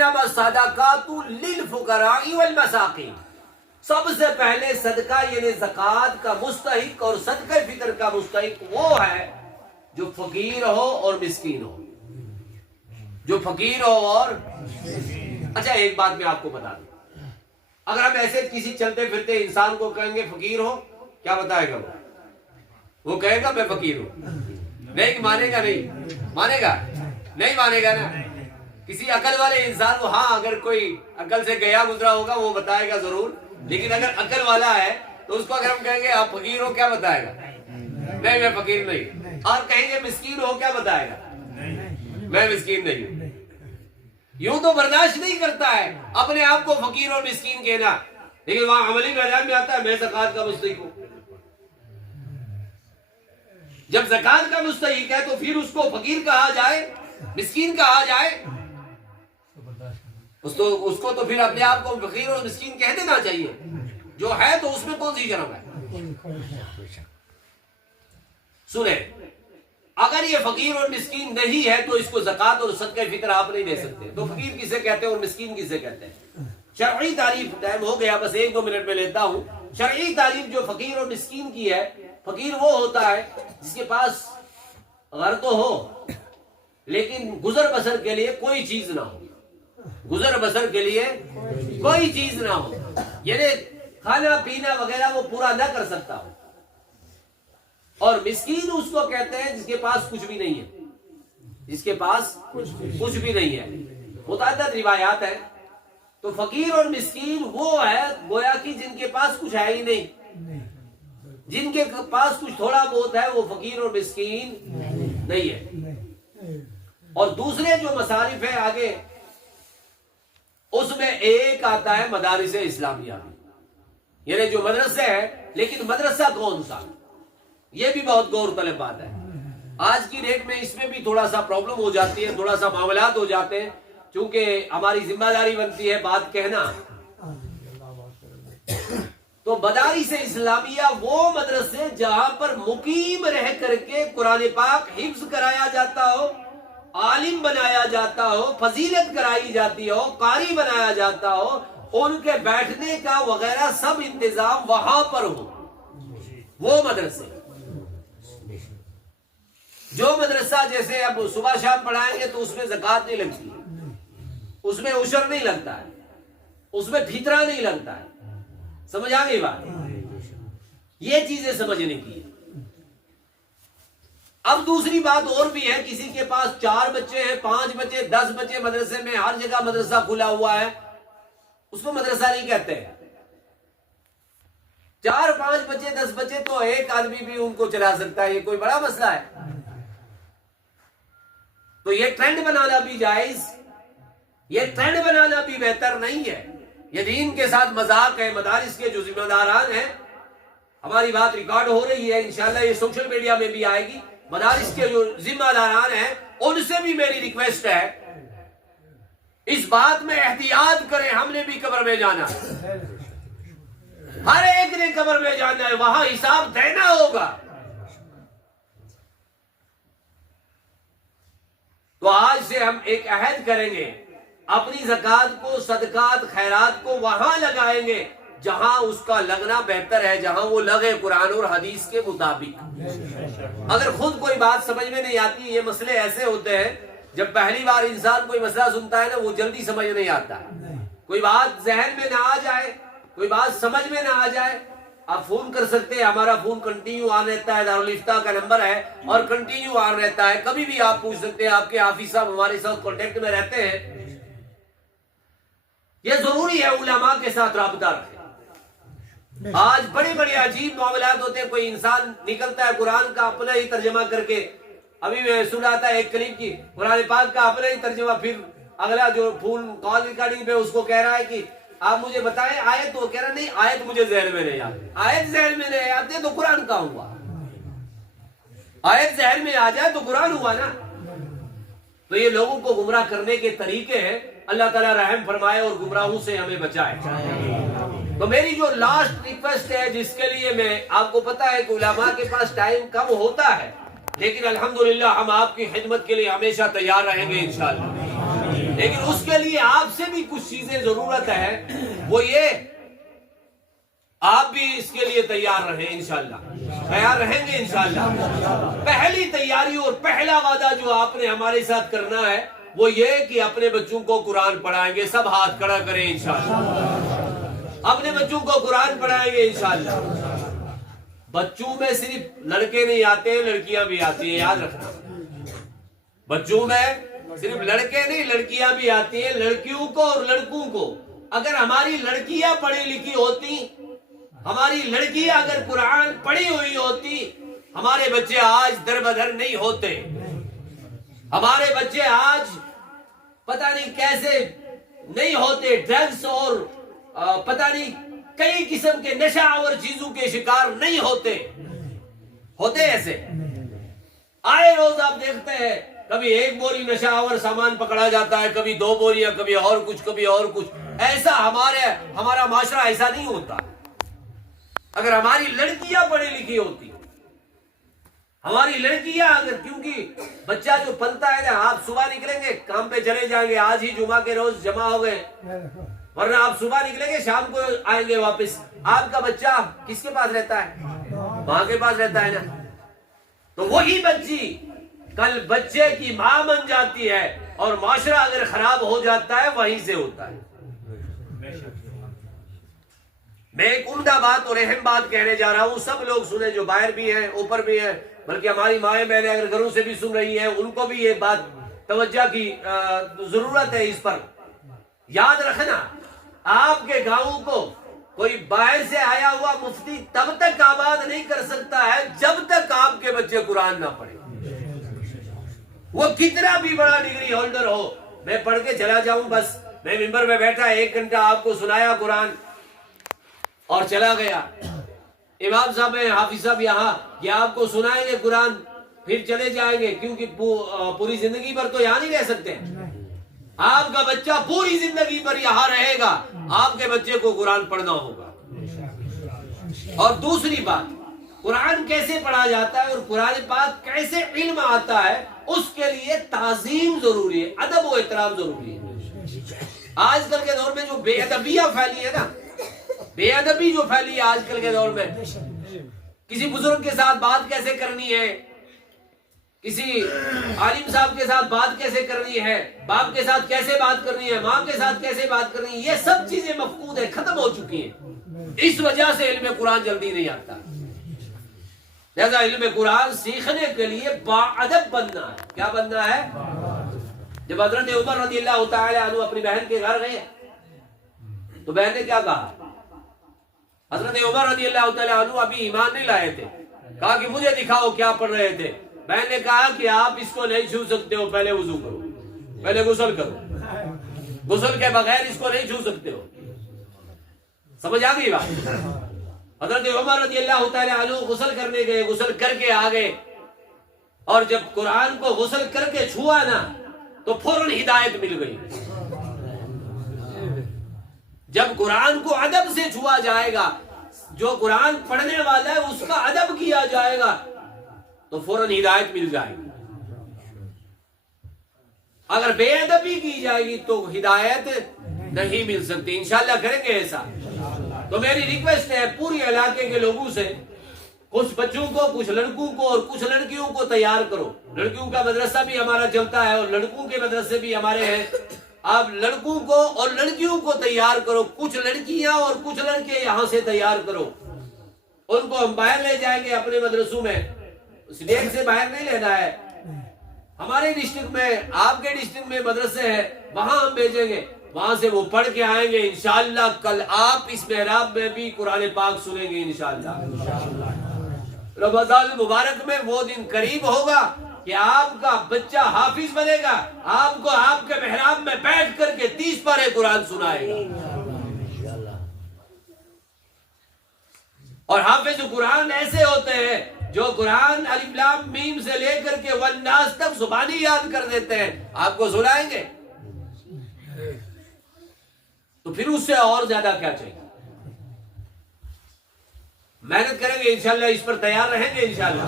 انما الصدقات للفقراء والمساکین، سب سے پہلے صدقہ یعنی زکوٰۃ کا مستحق اور صدقہ فطر کا مستحق وہ ہے جو فقیر ہو اور مسکین ہو، جو فقیر ہو اور اچھا ایک بات میں آپ کو بتا دوں، اگر ہم ایسے کسی چلتے پھرتے انسان کو کہیں گے فقیر ہو، کیا بتائے گا وہ کہے گا میں فقیر ہوں، نہیں مانے گا، نہیں مانے گا، نہیں مانے گا نا۔ کسی عقل والے انسان کو ہاں اگر کوئی عقل سے گیا گزرا ہوگا وہ بتائے گا ضرور، لیکن اگر عقل والا ہے تو اس کو اگر ہم کہیں گے آپ فقیر ہو، کیا بتائے گا؟ نہیں میں فقیر نہیں۔ اور کہیں گے مسکین ہو، کیا بتائے گا؟ میں مسکین نہیں ہوں۔ یوں تو برداشت نہیں کرتا ہے اپنے آپ کو فقیر اور مسکین کہنا، لیکن وہاں عملی میدان میں آتا ہے میں زکوٰۃ کا مستحق ہوں۔ جب زکوٰۃ کا مستحق ہے تو پھر اس کو فقیر کہا جائے، مسکین کہا جائے، اس کو تو پھر اپنے آپ کو فقیر اور مسکین کہہ دینا چاہیے، جو ہے تو اس میں کون سی شرم ہے؟ سنیں، اگر یہ فقیر اور مسکین نہیں ہے تو اس کو زکوٰۃ اور صدقہ فطر آپ نہیں دے سکتے، تو فقیر کسے کہتے ہیں اور مسکین کسے کہتے ہیں؟ شرعی تعریف، ٹائم ہو گیا بس 1-2 منٹ میں لیتا ہوں۔ شرعی تعریف جو فقیر اور مسکین کی ہے، فقیر وہ ہوتا ہے جس کے پاس غر تو ہو لیکن گزر بسر کے لیے کوئی چیز نہ ہو، گزر بسر کے لیے کوئی چیز نہ ہو، یعنی کھانا پینا وغیرہ وہ پورا نہ کر سکتا ہو۔ اور مسکین اس کو کہتے ہیں جس کے پاس کچھ بھی نہیں ہے، جس کے پاس کچھ بھی نہیں ہے۔ متعدد روایات ہیں، تو فقیر اور مسکین وہ ہے گویا کہ جن کے پاس کچھ ہے ہی نہیں، جن کے پاس کچھ تھوڑا بہت ہے وہ فقیر اور مسکین نہیں ہے۔ اور دوسرے جو مصارف ہیں آگے، اس میں ایک آتا ہے مدارس اسلامیہ، یعنی جو مدرسے ہیں، لیکن مدرسہ کون سا، یہ بھی بہت غور طلب بات ہے۔ آج کی ڈیٹ میں اس میں بھی تھوڑا سا پرابلم ہو جاتی ہے، تھوڑا سا معاملات ہو جاتے ہیں، چونکہ ہماری ذمہ داری بنتی ہے بات کہنا۔ تو مدارس اسلامیہ وہ مدرسے جہاں پر مقیم رہ کر کے قرآن پاک حفظ کرایا جاتا ہو، عالم بنایا جاتا ہو، فضیلت کرائی جاتی ہو، قاری بنایا جاتا ہو، ان کے بیٹھنے کا وغیرہ سب انتظام وہاں پر ہو، وہ مدرسے۔ جو مدرسہ جیسے اب صبح شام پڑھائیں گے تو اس میں زکوٰۃ نہیں لگتی، اس میں عشر نہیں لگتا ہے، اس میں فطرہ نہیں لگتا ہے، سمجھ آ گئی بات؟ یہ چیزیں سمجھنے کی۔ اب دوسری بات اور بھی ہے، کسی کے پاس 4 بچے ہیں، 5 بچے، 10 بچے، مدرسے میں ہر جگہ مدرسہ کھلا ہوا ہے، اس کو مدرسہ نہیں کہتے۔ 4 5 بچے 10 بچے تو ایک آدمی بھی ان کو چلا سکتا ہے، یہ کوئی بڑا مسئلہ ہے؟ تو یہ ٹرینڈ بنانا بھی جائز، یہ ٹرینڈ بنانا بھی بہتر نہیں ہے، یہ دین کے ساتھ مذاق ہے۔ مدارس کے جو ذمہ داران ہیں، ہماری بات ریکارڈ ہو رہی ہے، انشاءاللہ یہ سوشل میڈیا میں بھی آئے گی، مدارس کے جو ذمہ داران ہیں ان سے بھی میری ریکویسٹ ہے اس بات میں احتیاط کریں، ہم نے بھی قبر میں جانا ہے، ہر ایک نے قبر میں جانا ہے، وہاں حساب دینا ہوگا۔ تو آج سے ہم ایک عہد کریں گے، اپنی زکوٰۃ کو، صدقات، خیرات کو وہاں لگائیں گے جہاں اس کا لگنا بہتر ہے، جہاں وہ لگے قرآن اور حدیث کے مطابق۔ اگر خود کوئی بات سمجھ میں نہیں آتی، یہ مسئلے ایسے ہوتے ہیں جب پہلی بار انسان کوئی مسئلہ سنتا ہے نا وہ جلدی سمجھ نہیں آتا ہے، کوئی بات ذہن میں نہ آ جائے، کوئی بات سمجھ میں نہ آ جائے، آپ فون کر سکتے ہیں، ہمارا فون کنٹینیو آن رہتا ہے، دارالفتہ کا نمبر ہے اور کنٹینیو آن رہتا ہے، کبھی بھی آپ پوچھ سکتے ہیں، آپ کے حافظ صاحب ہمارے ساتھ کانٹیکٹ میں رہتے ہیں۔ یہ ضروری ہے علماء کے ساتھ رابطہ رکھیں۔ آج بڑے بڑے عجیب معاملات ہوتے ہیں، کوئی انسان نکلتا ہے قرآن کا اپنا ہی ترجمہ کر کے، ابھی میں سن رہا تھا ایک کلپ کی، قرآن پاک کا اپنا ہی ترجمہ، پھر اگلا جو فون کال ریکارڈنگ پہ اس کو کہہ رہا ہے کہ آپ مجھے بتائیں آیت، تو کہہ رہا نہیں آیت مجھے ذہن میں نہیں آتی، آیت ذہن میں نہیں آتی تو قرآن کا ہوا، آیت ذہن میں آ جائے تو قرآن ہوا نا۔ تو یہ لوگوں کو گمراہ کرنے کے طریقے ہیں، اللہ تعالیٰ رحم فرمائے اور گمراہوں سے ہمیں بچائے۔ تو میری جو لاسٹ ریکویسٹ ہے، جس کے لیے میں آپ کو پتا ہے کہ علماء کے پاس ٹائم کم ہوتا ہے، لیکن الحمدللہ ہم آپ کی خدمت کے لیے ہمیشہ تیار رہیں گے انشاءاللہ، لیکن اس کے لیے آپ سے کچھ چیزیں ضرورت ہے وہ یہ آپ بھی اس کے لیے تیار رہیں انشاءاللہ، تیار رہیں گے انشاءاللہ۔ پہلی تیاری اور پہلا وعدہ جو آپ نے ہمارے ساتھ کرنا ہے وہ یہ کہ اپنے بچوں کو قرآن پڑھائیں گے۔ سب ہاتھ کھڑا کریں انشاءاللہ، اپنے بچوں کو قرآن پڑھائیں گے انشاءاللہ۔ بچوں میں صرف لڑکے نہیں آتے، لڑکیاں بھی آتی ہیں، یاد رکھنا۔ بچوں میں صرف لڑکے نہیں، لڑکیاں بھی آتی ہیں، لڑکیوں کو اور لڑکوں کو۔ اگر ہماری لڑکیاں پڑھی لکھی ہوتی، ہماری لڑکیاں اگر قرآن پڑھی ہوئی ہوتی، ہمارے بچے آج در بدر نہیں ہوتے۔ ہمارے بچے آج پتہ نہیں کیسے نہیں ہوتے، ڈرگز اور پتہ نہیں کئی قسم کے نشہ اور چیزوں کے شکار نہیں ہوتے ایسے۔ آئے روز آپ دیکھتے ہیں کبھی ایک بوری نشہ آور سامان پکڑا جاتا ہے، کبھی 2 بوریاں، کبھی اور کچھ۔ ایسا ہمارا معاشرہ ایسا نہیں ہوتا۔ اگر ہماری لڑکیاں پڑھی لکھی ہوتی، ہماری لڑکیاں اگر، کیونکہ بچہ جو پلتا ہے نا، آپ صبح نکلیں گے کام پہ چلے جائیں گے، آج ہی جمعہ کے روز جمع ہو گئے، ورنہ آپ صبح نکلیں گے شام کو آئیں گے واپس۔ آپ کا بچہ کس کے پاس رہتا ہے؟ ماں کے پاس رہتا ہے نا۔ تو وہی بچی کل بچے کی ماں بن جاتی ہے، اور معاشرہ اگر خراب ہو جاتا ہے وہیں سے ہوتا ہے۔ میں ایک عمدہ بات اور اہم بات کہنے جا رہا ہوں، سب لوگ سنیں، جو باہر بھی ہیں، اوپر بھی ہیں، بلکہ ہماری مائیں بہنیں اگر گھروں سے بھی سن رہی ہیں، ان کو بھی یہ بات توجہ کی ضرورت ہے۔ اس پر یاد رکھنا، آپ کے گاؤں کو کوئی باہر سے آیا ہوا مفتی تب تک آباد نہیں کر سکتا ہے جب تک آپ کے بچے قرآن نہ پڑھیں۔ وہ کتنا بھی بڑا ڈگری ہولڈر ہو، میں پڑھ کے چلا جاؤں، بس میں ممبر میں بیٹھا 1 گھنٹہ آپ کو سنایا قرآن اور چلا گیا، امام صاحب ہیں، حافظ صاحب یہاں، یہ آپ کو سنائیں گے قرآن پھر چلے جائیں گے، کیونکہ پوری زندگی پر تو یہاں نہیں رہ سکتے۔ آپ کا بچہ پوری زندگی پر یہاں رہے گا، آپ کے بچے کو قرآن پڑھنا ہوگا۔ اور دوسری بات، قرآن کیسے پڑھا جاتا ہے اور قرآن پاک کیسے علم آتا ہے، اس کے لیے تعظیم ضروری ہے، ادب و احترام ضروری ہے۔ آج کل کے دور میں جو بے ادبیاں پھیلی ہے نا، بے ادبی جو پھیلی ہے آج کل کے دور میں، کسی بزرگ کے ساتھ بات کیسے کرنی ہے، کسی عالم صاحب کے ساتھ بات کیسے کرنی ہے، باپ کے ساتھ کیسے بات کرنی ہے، ماں کے ساتھ کیسے بات کرنی ہے، یہ سب چیزیں مفقود ہیں، ختم ہو چکی ہیں۔ اس وجہ سے علم قرآن جلدی نہیں آتا۔ لہذا علم قرآن سیکھنے کے لیے باادب بننا ہے۔ کیا بننا ہے؟ جب حضرت عمر رضی اللہ تعالی عنہ اپنی بہن کے گھر گئے تو بہن نے کیا کہا؟ حضرت عمر رضی اللہ تعالی عنہ ابھی ایمان نہیں لائے تھے، کہا کہ مجھے دکھاؤ کیا پڑھ رہے تھے۔ بہن نے کہا کہ آپ اس کو نہیں چھو سکتے ہو، پہلے وضو کرو، پہلے غسل کرو، غسل کے بغیر اس کو نہیں چھو سکتے ہو۔ سمجھ آ گئی بات؟ حضرت عمر رضی اللہ تعالی عنہ غسل کرنے گئے، غسل کر کے آ گئے، اور جب قرآن کو غسل کر کے چھوا نا تو فوراً ہدایت مل گئی۔ جب قرآن کو ادب سے چھوا جائے گا، جو قرآن پڑھنے والا ہے اس کا ادب کیا جائے گا تو فوراً ہدایت مل جائے گی۔ اگر بے ادبی کی جائے گی تو ہدایت نہیں مل سکتی۔ انشاءاللہ کریں گے ایسا۔ تو میری ریکویسٹ ہے پوری علاقے کے لوگوں سے، کچھ بچوں کو، کچھ لڑکوں کو اور کچھ لڑکیوں کو تیار کرو۔ لڑکیوں کا مدرسہ بھی ہمارا چلتا ہے اور لڑکوں کے مدرسے بھی ہمارے ہیں۔ آپ لڑکوں کو اور لڑکیوں کو تیار کرو، کچھ لڑکیاں اور کچھ لڑکے یہاں سے تیار کرو۔ ان کو ہم باہر لے جائیں گے اپنے مدرسوں میں، اسٹیٹ سے باہر نہیں لینا ہے۔ ہمارے ڈسٹرکٹ میں، آپ کے ڈسٹرکٹ میں مدرسے ہیں، وہاں ہم بھیجیں گے، وہاں سے وہ پڑھ کے آئیں گے۔ انشاءاللہ کل آپ اس محراب میں بھی قرآن پاک سنیں گے انشاءاللہ۔ رمضان المبارک میں وہ دن قریب ہوگا کہ آپ کا بچہ حافظ بنے گا، آپ کو آپ کے محراب میں بیٹھ کر کے 30 پارے قرآن سنائے گا۔ اور حافظ قرآن ایسے ہوتے ہیں جو قرآن الف لام میم سے لے کر کے والناس تک زبانی یاد کر دیتے ہیں، آپ کو سنائیں گے تو پھر اس سے اور زیادہ کیا چاہیے؟ محنت کریں گے انشاءاللہ، اس پر تیار رہیں گے انشاءاللہ۔